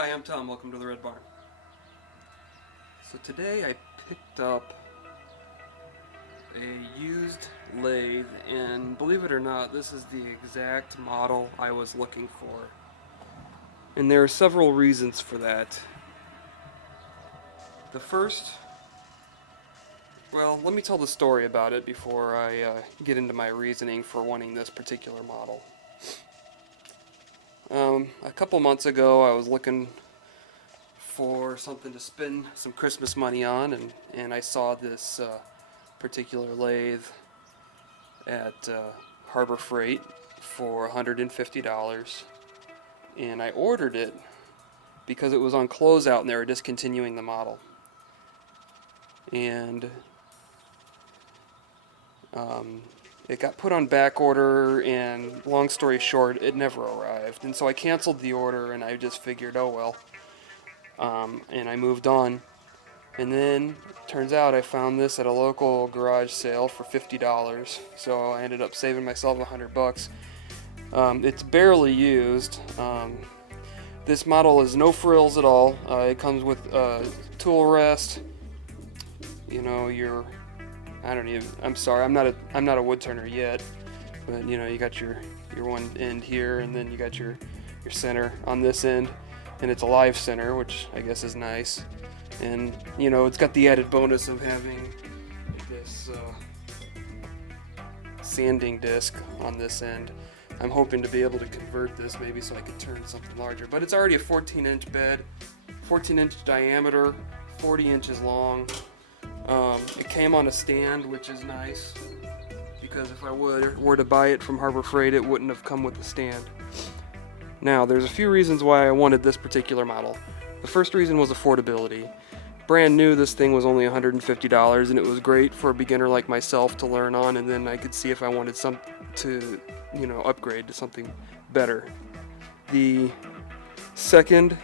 Hi, I'm Tom. Welcome to the Red Barn. So today I picked up a used lathe, and believe it or not, this is the exact model I was looking for. And there are several reasons for that. The first, well, let me tell the story about it before I get into my reasoning for wanting this particular model. A couple months ago I was looking for something to spend some Christmas money on, and I saw this particular lathe at Harbor Freight for $150, and I ordered it because it was on closeout and they were discontinuing the model. And it got put on back order, and long story short, it never arrived. And so I canceled the order, and I just figured, oh well. And I moved on. And then, turns out I found this at a local garage sale for $50. So I ended up saving myself $100. It's barely used. This model is no frills at all. It comes with tool rest. You know, I'm sorry, I'm not a woodturner yet, but you know, you got your one end here, and then you got your center on this end, and it's a live center, which I guess is nice. And you know, it's got the added bonus of having this sanding disc on this end. I'm hoping to be able to convert this maybe so I can turn something larger, but it's already a 14-inch bed, 14-inch diameter, 40 inches long. It came on a stand, which is nice, because if I were to buy it from Harbor Freight, it wouldn't have come with the stand. Now, there's a few reasons why I wanted this particular model. The first reason was affordability. Brand new, this thing was only $150, and it was great for a beginner like myself to learn on, and then I could see if I wanted to upgrade to something better. The second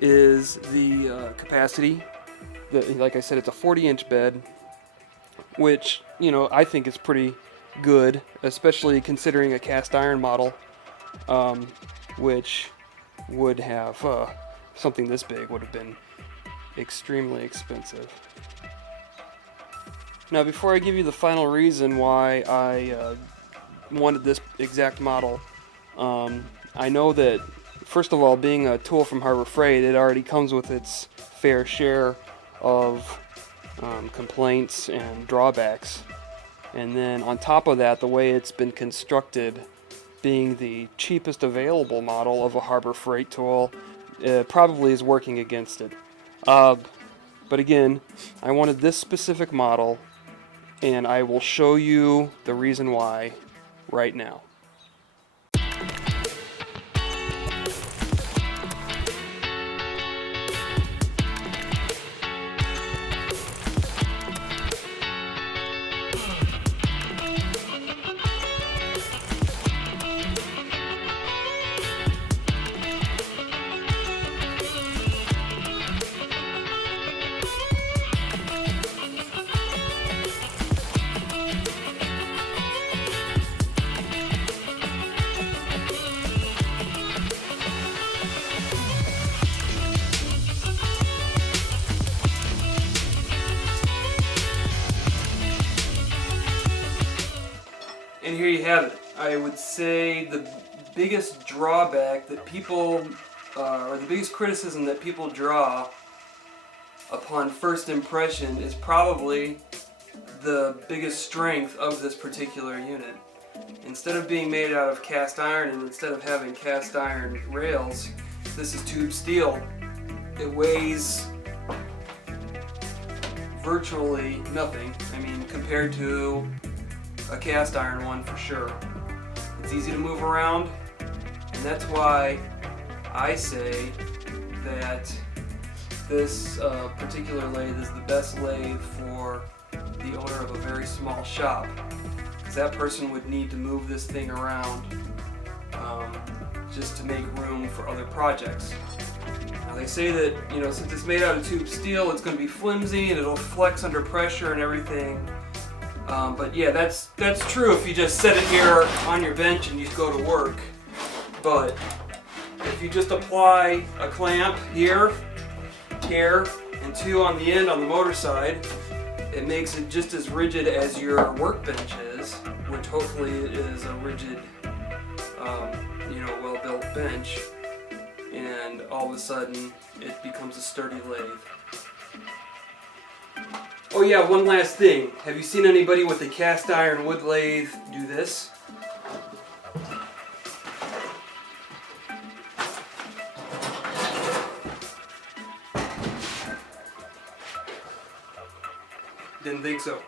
is the capacity. Like I said, it's a 40-inch bed, which, you know, I think is pretty good, especially considering a cast iron model, which would have something this big would have been extremely expensive. Now, before I give you the final reason why I wanted this exact model, I know that, first of all, being a tool from Harbor Freight, it already comes with its fair share of complaints and drawbacks. And then on top of that, the way it's been constructed, being the cheapest available model of a Harbor Freight tool, probably is working against it. But again, I wanted this specific model, and I will show you the reason why right now. And here you have it. I would say the biggest drawback that people, or the biggest criticism that people draw upon first impression is probably the biggest strength of this particular unit. Instead of being made out of cast iron, and instead of having cast iron rails, this is tube steel. It weighs virtually nothing. I mean, compared to a cast iron one, for sure. It's easy to move around, and that's why I say that this particular lathe is the best lathe for the owner of a very small shop, because that person would need to move this thing around just to make room for other projects. Now, they say that, you know, since it's made out of tube steel, it's going to be flimsy and it'll flex under pressure and everything. But yeah, that's true if you just set it here on your bench and you go to work. But if you just apply a clamp here, here, and 2 on the end on the motor side, it makes it just as rigid as your workbench is, which hopefully is a rigid, well-built bench, and all of a sudden it becomes a sturdy lathe. Oh yeah, one last thing. Have you seen anybody with a cast iron wood lathe do this? Didn't think so.